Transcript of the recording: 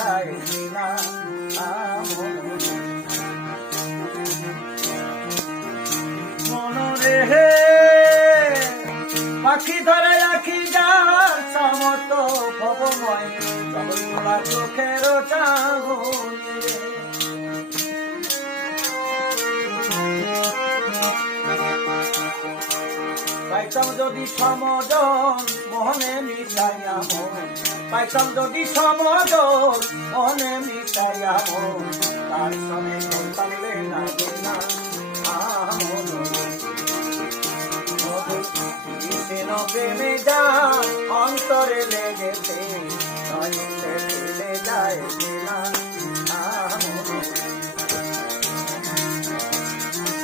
যায় না মনরে হে পাখি ধরে রাখি যার সমত ভবময় জগৎ চোখের চাহুনি পাইতাম যদি সমজন মনে মিশাইয়া মন পাইতাম যদি সমজন মনে মিশাইয়া মন তার সঙ্গে করতাম